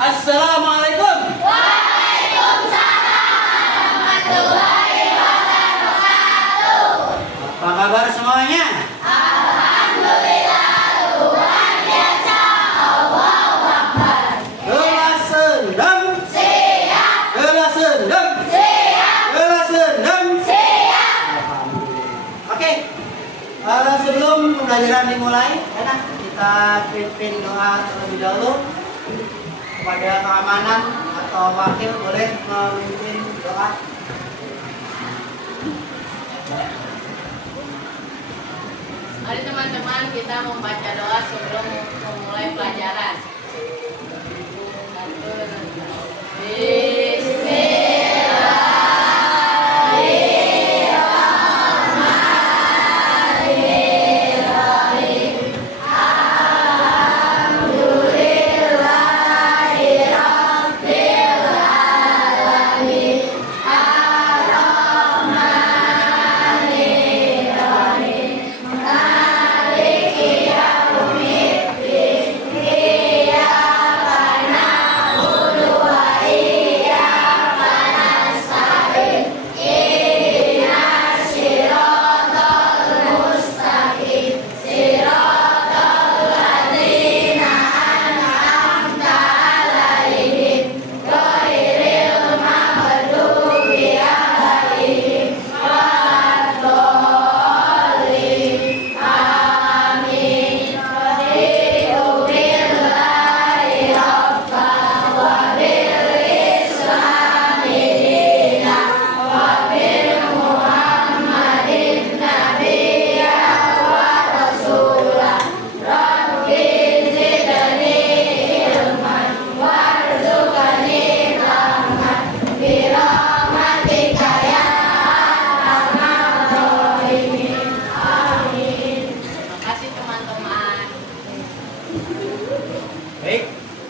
Assalamualaikum. Waalaikumsalam warahmatullahi wabarakatuh. Apa kabar semuanya? Alhamdulillah luar biasa. Allahu Akbar. Kelas 6. Siap. Kelas 6. Siap. Kelas 6. Siap. Alhamdulillah. Oke. Sebelum pembelajaran dimulai, enak kita pimpin doa terlebih dahulu. Kepada keamanan atau wakil boleh memimpin doa. Mari teman-teman kita membaca doa sebelum memulai pelajaran.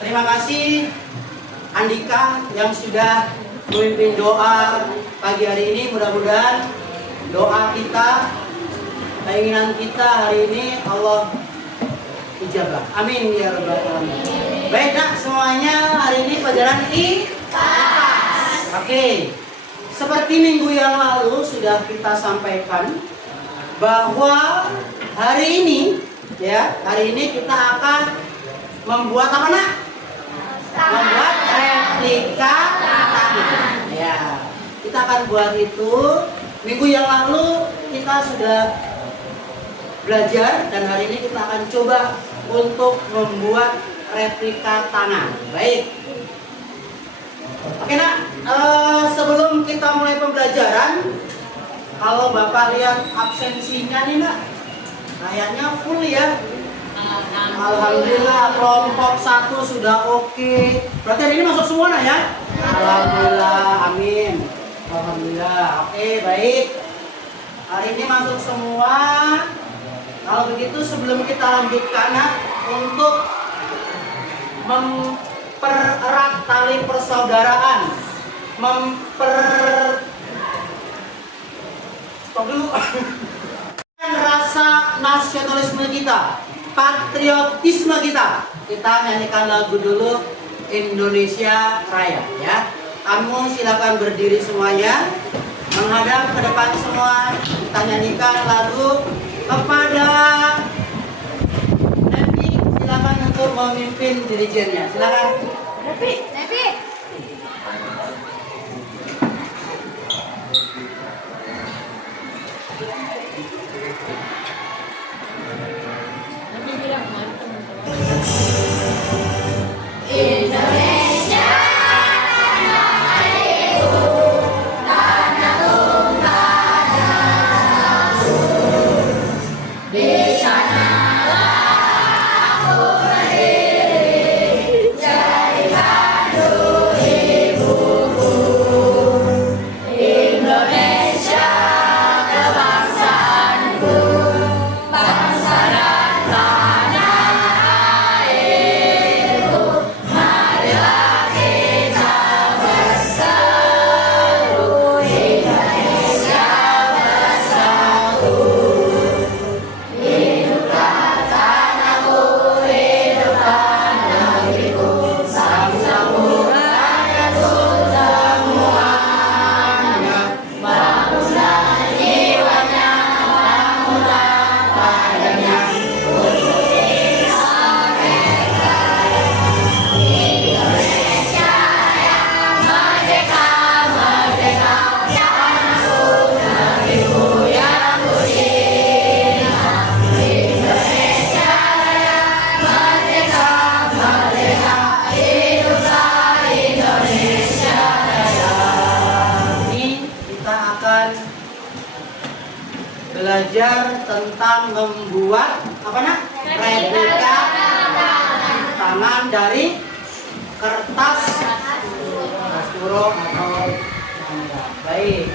Terima kasih Andika yang sudah memimpin doa pagi hari ini. Mudah-mudahan doa kita, keinginan kita hari ini Allah ijabah. Amin ya rabbal alamin. Baik nak semuanya, hari ini pelajaran IPAS. Oke. Seperti minggu yang lalu sudah kita sampaikan bahwa hari ini kita akan membuat apa nak? Membuat replika tangan. Ya, kita akan buat itu. Minggu yang lalu kita sudah belajar dan hari ini kita akan coba untuk membuat replika tangan. Baik. Oke nak, sebelum kita mulai pembelajaran, kalau Bapak lihat absensinya nih nak, kayaknya full ya. Alhamdulillah kelompok 1 sudah oke. Berarti hari ini masuk semua nah ya? Alhamdulillah, amin. Alhamdulillah, oke baik. Hari ini masuk semua. Kalau begitu sebelum kita lanjutkan nah, untuk mempererat tali persaudaraan, stop dulu. Rasa nasionalisme kita, patriotisme kita nyanyikan lagu dulu Indonesia Raya ya. Kamu silakan berdiri semuanya, menghadap ke depan semua. Kita nyanyikan lagu. Kepada Nevi silakan untuk memimpin dirijennya. Silakan Nevi. Indonesia tanah airku, tanah tumpah darah suci. Di sanalah aku berdiri, jadi padu ibuku. Indonesia kebangsaanku, bangsa dan tanah air. belajar tentang membuat apa nak? Replika tangan dari kertas burung atau mangga. Baik.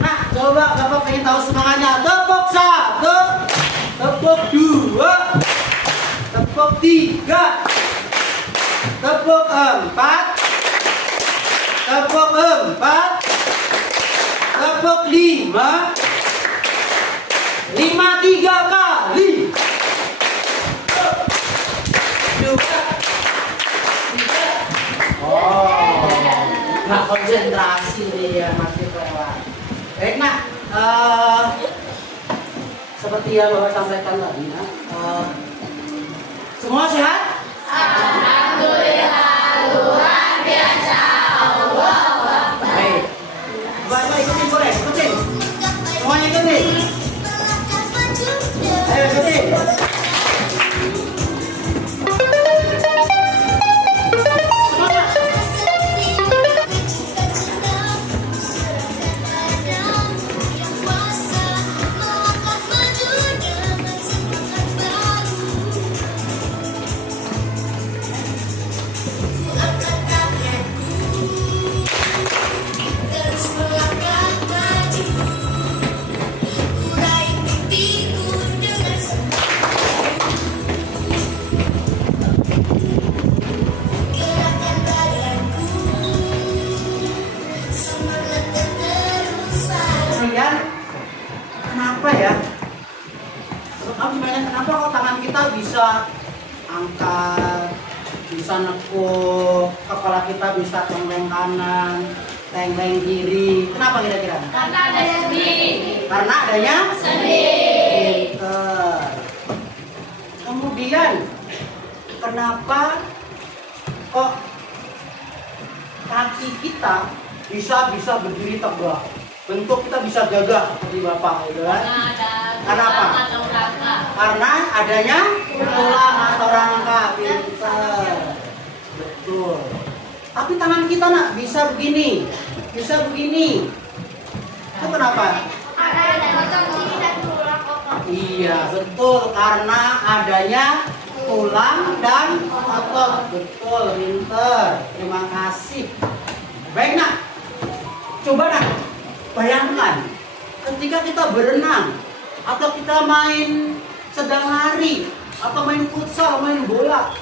Nah, coba Bapak pengen tahu semangatnya. Tepuk 1, tepuk 2, tepuk 3, tepuk 4, tepuk 4, tepuk 5, 3 kali. 2, 3. Oh, nggak konsentrasi nih ya, masih kelewat. Baik nak, seperti yang Bapak sampaikan tadi, nah, semua sehat? Alhamdulillah, luar biasa. Allah Baik. Bapak ikutin boleh, ikutin. Semuanya ikutin. Ayo ikutin. Kemudian kenapa ya? Kamu sebenarnya kenapa kok tangan kita bisa angkat, bisa nekuk, kepala kita bisa tengleng kanan, tengleng kiri. Kenapa kira-kira? Karena ada sendi. Karena adanya Sendi. pinter. Kemudian kenapa kok kaki kita bisa berdiri tegak? Bentuk kita bisa gagah seperti Bapak gitu kan? Karena apa? Atau rangka. Karena adanya tulang atau rangka. Pinter. Betul. Tapi tangan kita nak bisa begini, bisa begini. Itu kenapa? Karena ada otot sini dan tulang otot. Iya betul, karena adanya tulang dan otot. Betul, pinter. Terima kasih. Baik nak, coba nak bayangkan ketika kita berenang atau kita main sedang lari atau main futsal, main bola.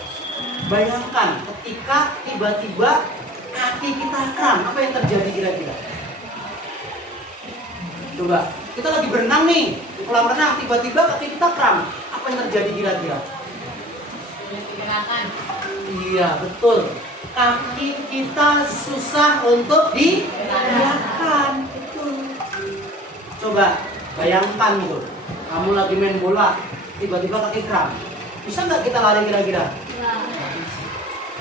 Bayangkan ketika tiba-tiba kaki kita kram, apa yang terjadi kira-kira? Coba, kita lagi berenang nih, di kolam renang, tiba-tiba kaki kita kram, apa yang terjadi kira-kira? Gerakan. Iya, betul. Kaki kita susah untuk digerakkan. Betul. Coba, bayangkan tuh, kamu lagi main bola, tiba-tiba kaki kram. Bisa nggak kita lari kira-kira?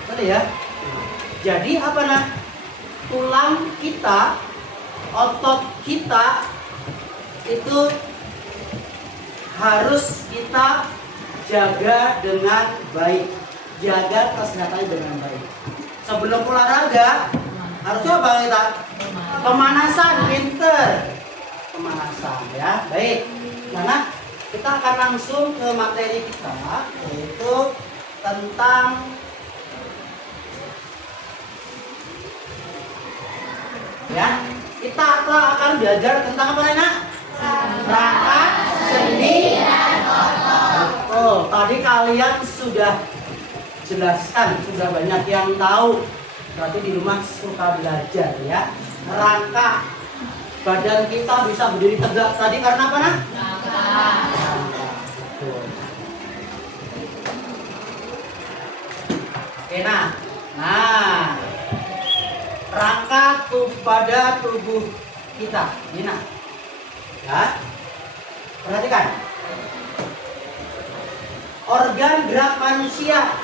Betul ya? Jadi apa nah? Tulang kita, otot kita itu harus kita jaga dengan baik, jaga kesehatannya dengan baik. Sebelum olahraga harusnya apa kita? Pemanasan, pinter. Pemanasan ya, baik. Karena kita akan langsung ke materi kita, yaitu tentang ya, kita akan belajar tentang apa nak? Rangka, sendi, dan otot. Oh, tadi kalian sudah jelaskan, sudah banyak yang tahu. Berarti di rumah suka belajar ya. Rangka, badan kita bisa berdiri tegak. Tadi karena apa nak? Rangka. Betul. Oke nah, rangka pada tubuh kita. Ini nah, ya, perhatikan. Organ gerak manusia.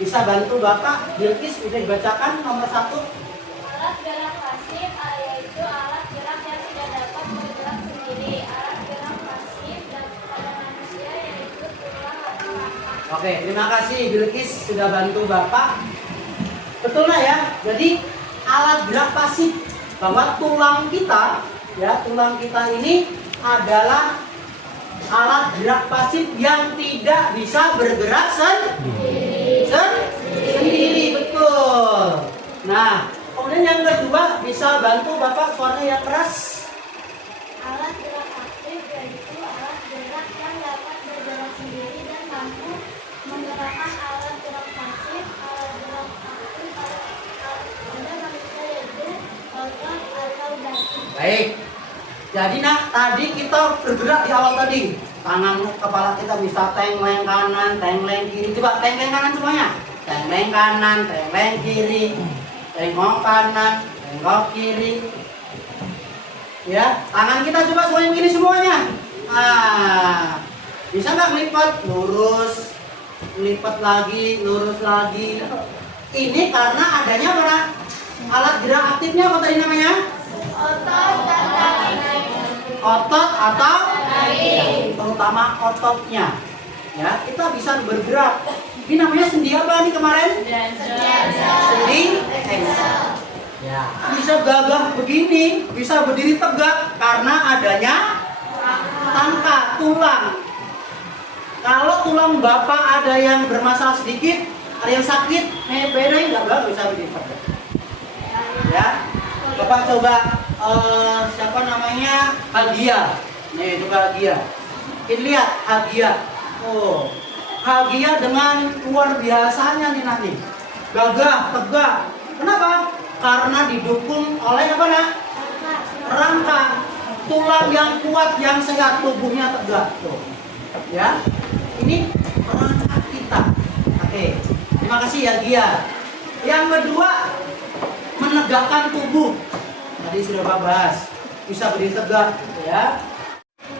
Bisa bantu Bapak, Bilkis udah dibacakan nomor 1. Alat gerak pasif yaitu alat gerak yang tidak dapat bergerak sendiri. Alat gerak pasif pada manusia yaitu tulang atau rangka. Oke, terima kasih Bilkis sudah bantu Bapak. Betul lah ya. Jadi alat gerak pasif bahwa tulang kita, ya tulang kita ini adalah alat gerak pasif yang tidak bisa bergerak sendiri, betul. Nah, kemudian yang kedua, bisa bantu Bapak suaranya yang keras. Alat gerak aktif yaitu alat gerak yang dapat bergerak sendiri dan mampu menggerakkan alat gerak pasif. Alat gerak aktif pada manusia yaitu otot atau dasi. Baik. Jadi tadi kita bergerak di awal tadi. Tangan kepala kita bisa tengleng kanan, tengleng kiri. Coba tengleng kanan semuanya. Tengleng kanan, tengleng kiri. Tengok kanan, tengok kiri. Ya, tangan kita coba semuanya gini semuanya. Nah, bisa nggak lipat lurus, lipat lagi, lurus lagi. Ini karena adanya mana? Alat gerak aktifnya apa tadi namanya? Otot dan dasi. Otot atau terutama ototnya. Ya, kita bisa bergerak. Ini namanya sendi apa nih kemarin? Sendi engsel. Ya, bisa gagah begini, bisa berdiri tegak karena adanya tangka, tulang. Kalau tulang Bapak ada yang bermasalah sedikit, ada yang sakit, beda nggak bisa berdiri tegak. Ya, Bapak coba siapa namanya? Hagia. Nih, itu Hagia. Kita lihat Hagia. Oh, Hagia dengan luar biasanya nih nanti. Gagah, tegak. Kenapa? Karena didukung oleh apa nak? Rangka. Tulang yang kuat yang sehat, tubuhnya tegak. Tuh. Ya. Ini rangka kita. Oke. Terima kasih ya Gia. Yang kedua, menegakkan tubuh. Tadi sudah Bapak bahas. Bisa berdiri tegak, ya.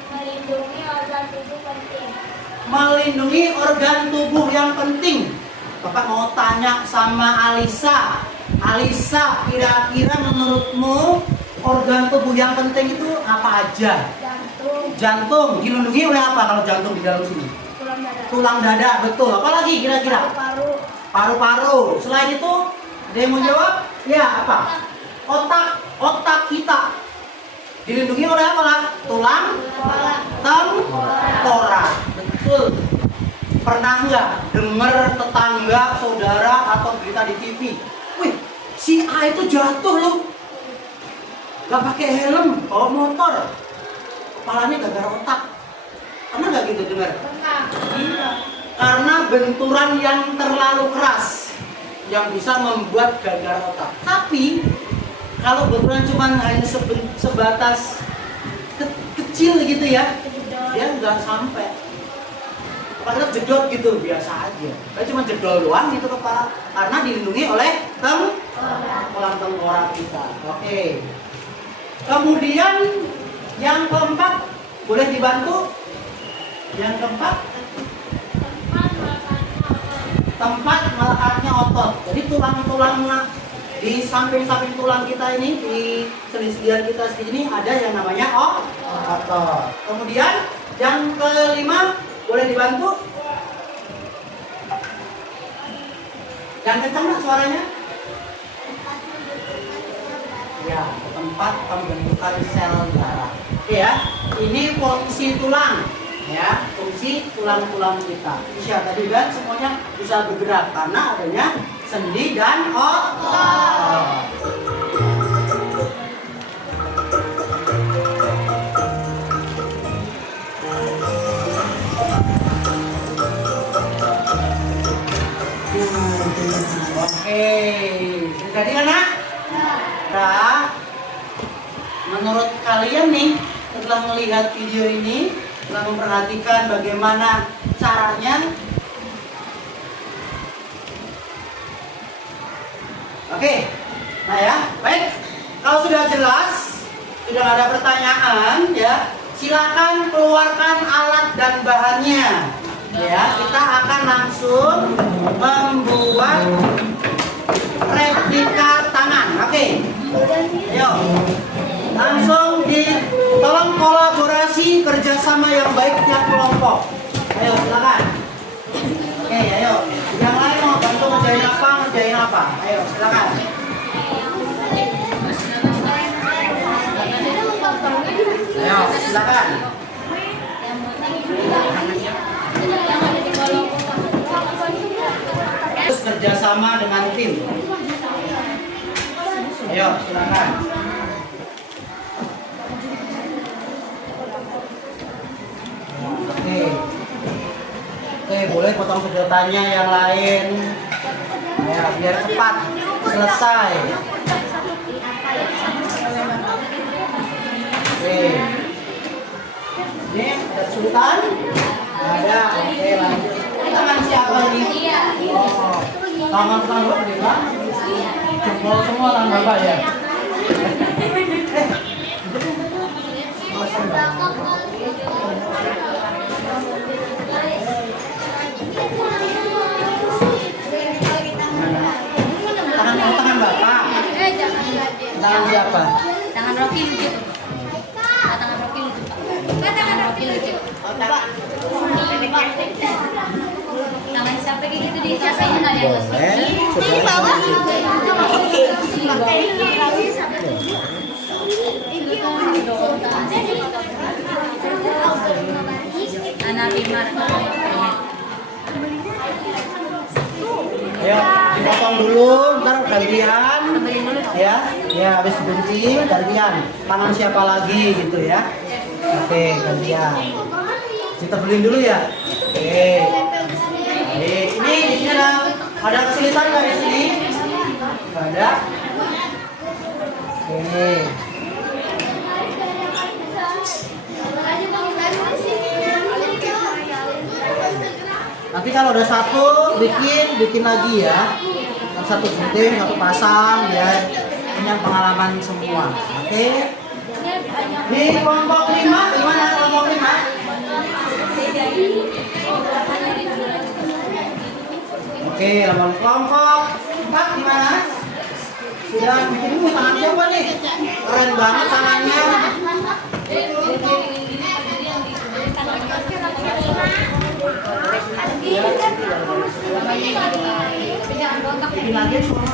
Melindungi organ tubuh penting. Melindungi organ tubuh yang penting. Bapak mau tanya sama Alisa. Alisa, kira-kira menurutmu organ tubuh yang penting itu apa aja? Jantung, Jantung dilindungi oleh apa kalau jantung di dalam sini? tulang dada, Tulang dada, betul. Apalagi kira-kira? paru-paru, Paru-paru. Selain itu, ada yang mau jawab? Ya, apa? Otak kita dilindungi oleh apa lah? Tulang kepala, tengkorak. Betul. Pernah nggak dengar tetangga, saudara atau berita di TV? Wih, si A itu jatuh loh, nggak pakai helm, bawa motor, kepalanya gara-gara otak. Pernah nggak gitu dengar? Karena benturan yang terlalu keras yang bisa membuat gagal otak. Tapi kalau benturan cuma hanya sebatas kecil gitu ya, dia nggak sampai. Padahal jedot gitu biasa aja. Kayak cuma jedol doang gitu kepala karena dilindungi oleh tulang tengkorak kita. Oke. Kemudian yang keempat boleh dibantu? Yang keempat tempat melekatnya otot. Jadi tulang-tulang di samping-samping tulang kita ini, di sendi-sendian kita sini ada yang namanya otot. Kemudian yang kelima boleh dibantu? Yang kencang nggak suaranya? Ya, tempat pembentukan sel darah. Oke ya, ini fungsi tulang. Ya, fungsi tulang-tulang kita. Bisa tadi kan semuanya bisa bergerak karena adanya sendi dan otot. Oke, jadi kan nak? Nah, menurut kalian nih setelah melihat video ini, setelah memperhatikan bagaimana caranya, oke, nah ya, baik. Kalau sudah jelas, sudah ada pertanyaan, ya, silakan keluarkan alat dan bahannya. Ya, kita akan langsung membuat replika tangan. Oke, ayo, langsung tolong kolaborasi kerjasama yang baik tiap kelompok. Ayo silakan. Oke, ayo. Yang lain mau bantu ngerjain apa? Ayo silakan. Ayo. silakan. Terus kerjasama dengan tim. Ayo, silakan. Oke. Oke, boleh potong sedotannya yang lain. Ya, biar cepat selesai. Oke. Ini ada sultan? Ada. Oke, lanjut. Ini tangan siapa ini? Oh, tangan bapak nih, Pak? Jempol semua tangan bapak ya? Tangan bapak. Tangan siapa? Tangan Rocky lucu. Tangan Rocky lucu. Tangan Rocky lucu. Tangan siapa kayak gitu di siapa yang nggak ada Ini bawah. Anak Bimar. Ya, dipotong dulu, ntar gantian. Ya, ya habis berhenti gantian. Tangan siapa lagi gitu ya? Oke, gantian. Kita beliin dulu ya. Oke. Baik, ini di sini ada kesulitan nggak di sini? Nggak ada. Oke. Nanti kalau udah satu bikin lagi ya. Satu gunting, satu pasang biar punya pengalaman semua. Oke. Di kelompok 5 gimana kelompok 5? Oke, lawan kelompok 4 gimana? Sudah bikin tangan siapa nih? Keren banget tangannya. Bikin lagi semua.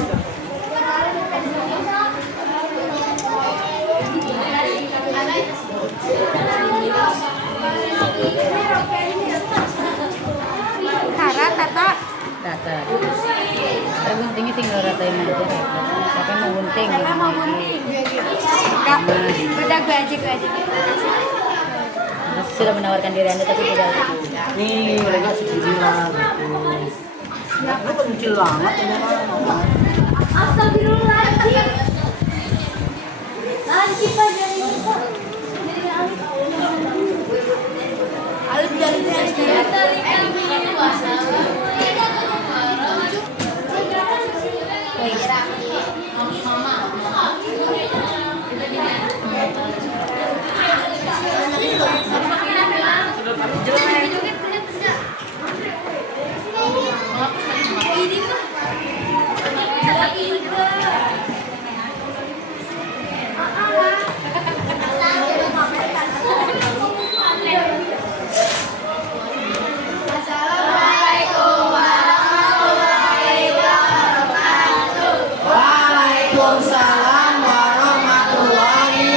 Tata. Saya guntingnya tinggal ratain aja. Siapa mau gunting? Kak, udah gue aja. Masih sudah menawarkan diri Anda tapi tidak. Nih, mereka sejilan. Lu kan kecil banget ini. Astagfirullahaladzim. Lagi Pak dari itu. Alif dari Waalaikumsalam warahmatullahi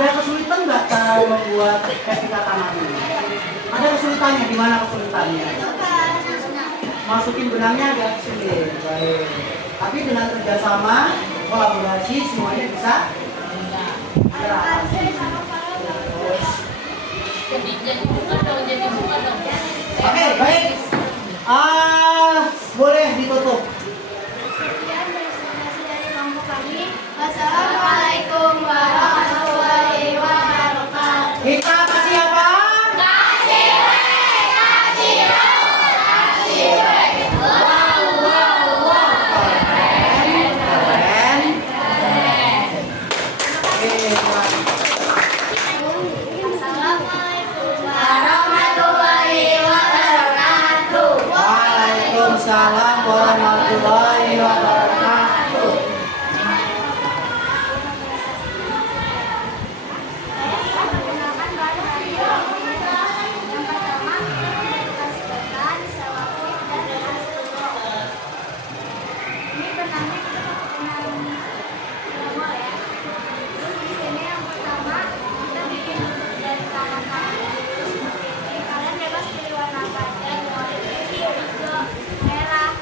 Ada kesulitan nggak cara membuat replika tanah ini? Ada kesulitannya, di mana kesulitannya? Masukin benangnya agak sulit. Baik. Tapi dengan kerjasama, kolaborasi, semuanya bisa. Oke, baik. Boleh ditutup. Sekian presentasi dari kelompok kami. Wassalamualaikum warahmatullahi wabarakatuh. Kita kasih apa? Assalamualaikum warahmatullahi wabarakatuh. Waalaikumsalam warahmatullahi wabarakatuh. Saya akan memperkenalkan bahan radio. Yang pertama, bekas bekan, selaput, dan bekas tubruk. Ini benangnya kita pakai benang mol ya. Terus di sini yang pertama kita bikin dari tangan-tangan seperti ini. Kalian bebas pilih warna apa aja, warna biru, hijau, merah.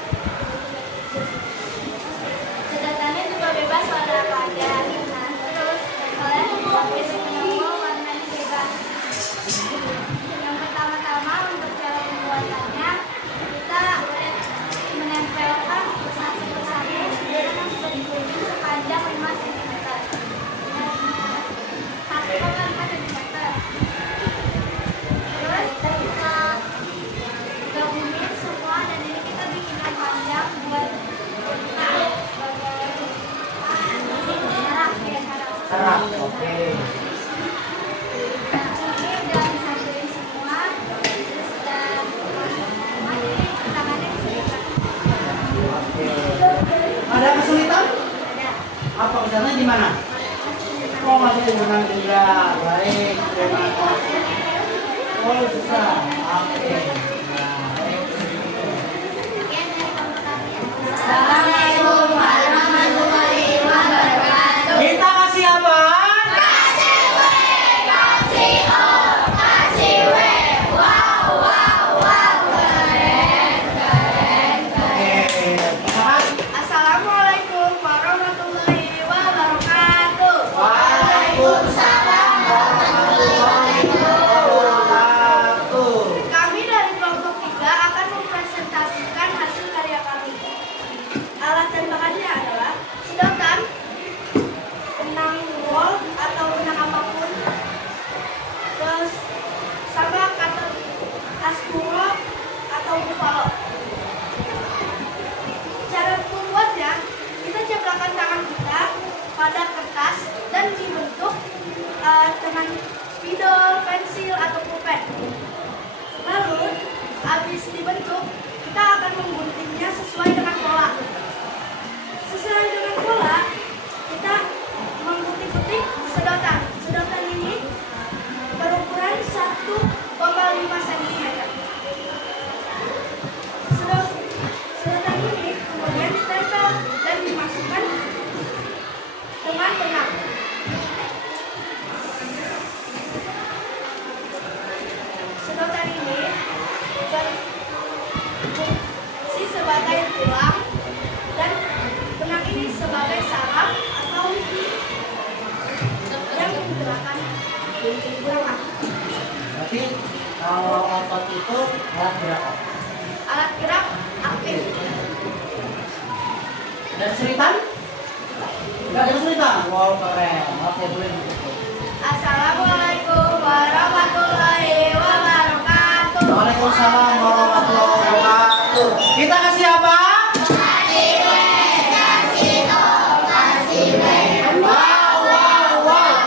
Sedotannya juga bebas warna apa aja. Nah, terus kalian bisa pilih benang mol warna ini bebas. Yang pertama-tama untuk cara pembuatannya kita menempelkan satu persatu dengan seperti sepanjang 5 cm. 1,5 cm. Terus kita gabungin semua dan ini kita bikinkan panjang buat Sarap, oke. dan satuin semua terus dan tangannya bisa dibuka. Ada kesulitan? Ada. Apa kesulitannya di mana? Oh, masih di benang juga. Baik, terima kasih. Oh, susah. Oke. Assalamualaikum warahmatullahi wabarakatuh. Kita kasih apa? Oke. Assalamualaikum warahmatullahi wabarakatuh. Waalaikumsalam warahmatullahi wabarakatuh. Kami dari kelompok 3 akan mempresentasikan hasil karya kami. Alat dan bahannya adalah sedotan, benang wol atau benang apapun, terus sama cutter aspuro atau buffalo. Cara membuatnya, kita ceplakan tangan kita pada kertas dan dibentuk dengan spidol, pensil atau pulpen. Lalu, habis dibentuk, kita akan mengguntingnya sesuai dengan pola. Sesuai dengan pola, kita menggunting-gunting sedotan. Sedotan ini berukuran 1,5 cm. Sedotan ini kemudian ditempel dan dimasukkan dengan benang. Sedotan ini berfungsi sebagai tulang dan benang ini sebagai saraf atau yang menggerakkan benang. Berarti kalau otot itu alat gerak. Alat gerak aktif. Ada kesulitan? Enggak ada kesulitan? Wow, keren. Oke, boleh ditutup. Assalamualaikum warahmatullahi wabarakatuh. Waalaikumsalam warahmatullahi wabarakatuh. Kita kasih apa? Wow.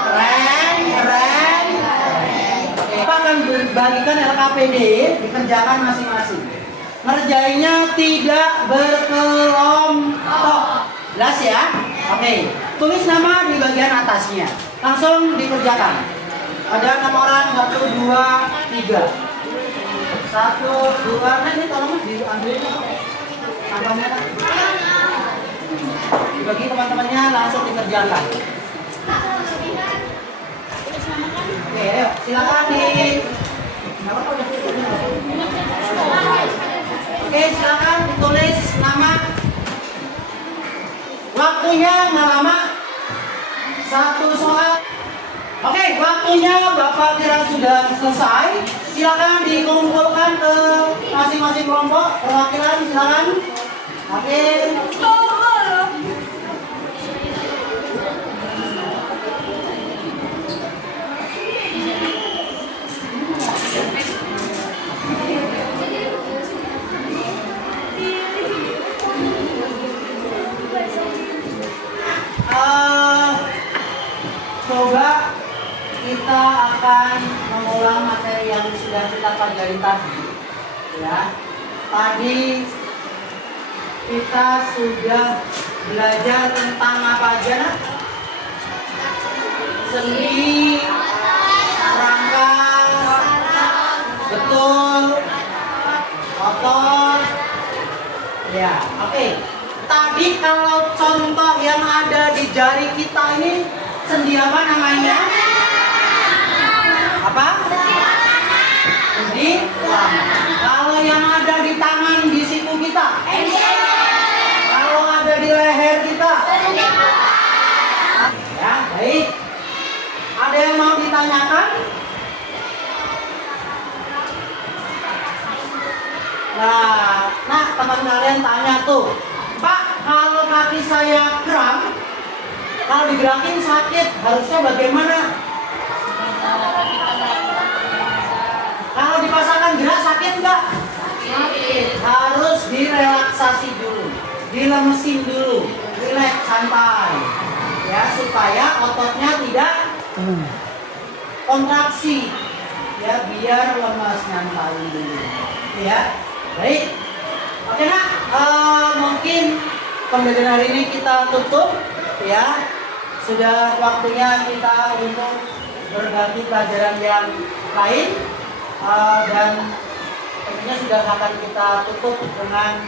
Keren. Kita akan bagikan LKPD, dikerjakan masing-masing. Ngerjainnya tidak berkelompok. Jelas ya? Oke. Tulis nama di bagian atasnya. Langsung dikerjakan. Ada 6 orang, 1, 2, 3. 1, 2, ini tolong diambil angkanya. Dibagi teman-temannya langsung dikerjakan. Oke, ayo silakan di. Oke, silakan ditulis nama. Waktunya nggak lama. Satu soal. Oke, waktunya Bapak kira sudah selesai. Silakan dikumpulkan ke masing-masing kelompok. Perwakilan silakan. Oke. Coba kita akan mengulang materi yang sudah kita pelajari tadi. Ya, tadi kita sudah belajar tentang apa aja? Nak? Sendi, rangka, betul, otot. Ya, oke. Tadi kalau contoh yang ada di jari kita ini sendi apa namanya? Apa? Sendi tangan. Kalau yang ada di tangan di siku kita? Kalau ada di leher kita? Ya, baik. Ada yang mau ditanyakan? Nah, teman kalian tanya tuh, Pak, kalau kaki saya kram, kalau digerakin sakit, harusnya bagaimana? Kalau dipasangkan gerak sakit nggak? Sakit. Harus direlaksasi dulu, dilemesin dulu, rileks, santai, ya supaya ototnya tidak kontraksi, ya biar lemas nyantai dulu, ya. Baik. Oke nak, mungkin pembelajaran hari ini kita tutup, ya. Sudah waktunya kita untuk berbagi pelajaran yang lain, dan tentunya sudah akan kita tutup dengan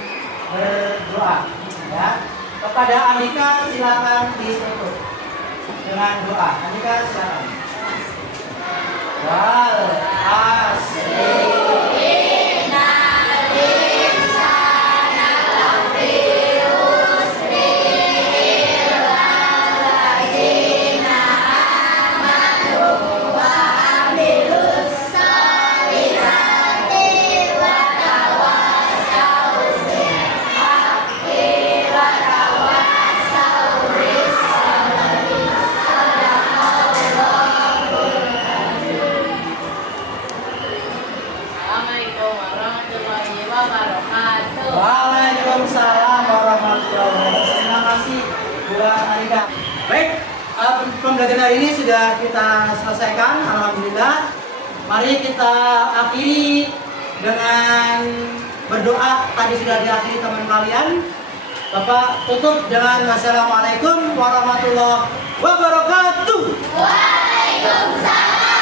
berdoa, ya. Kepada Andika silakan ditutup dengan doa. Andika silakan. Wal asri. Waalaikumsalam warahmatullahi wabarakatuh. Terima kasih buat Andika. Baik, pembelajaran hari ini sudah kita selesaikan. Alhamdulillah. Mari kita akhiri dengan berdoa. Tadi sudah diakhiri teman kalian. Bapak tutup dengan wassalamualaikum warahmatullahi wabarakatuh. Waalaikumsalam.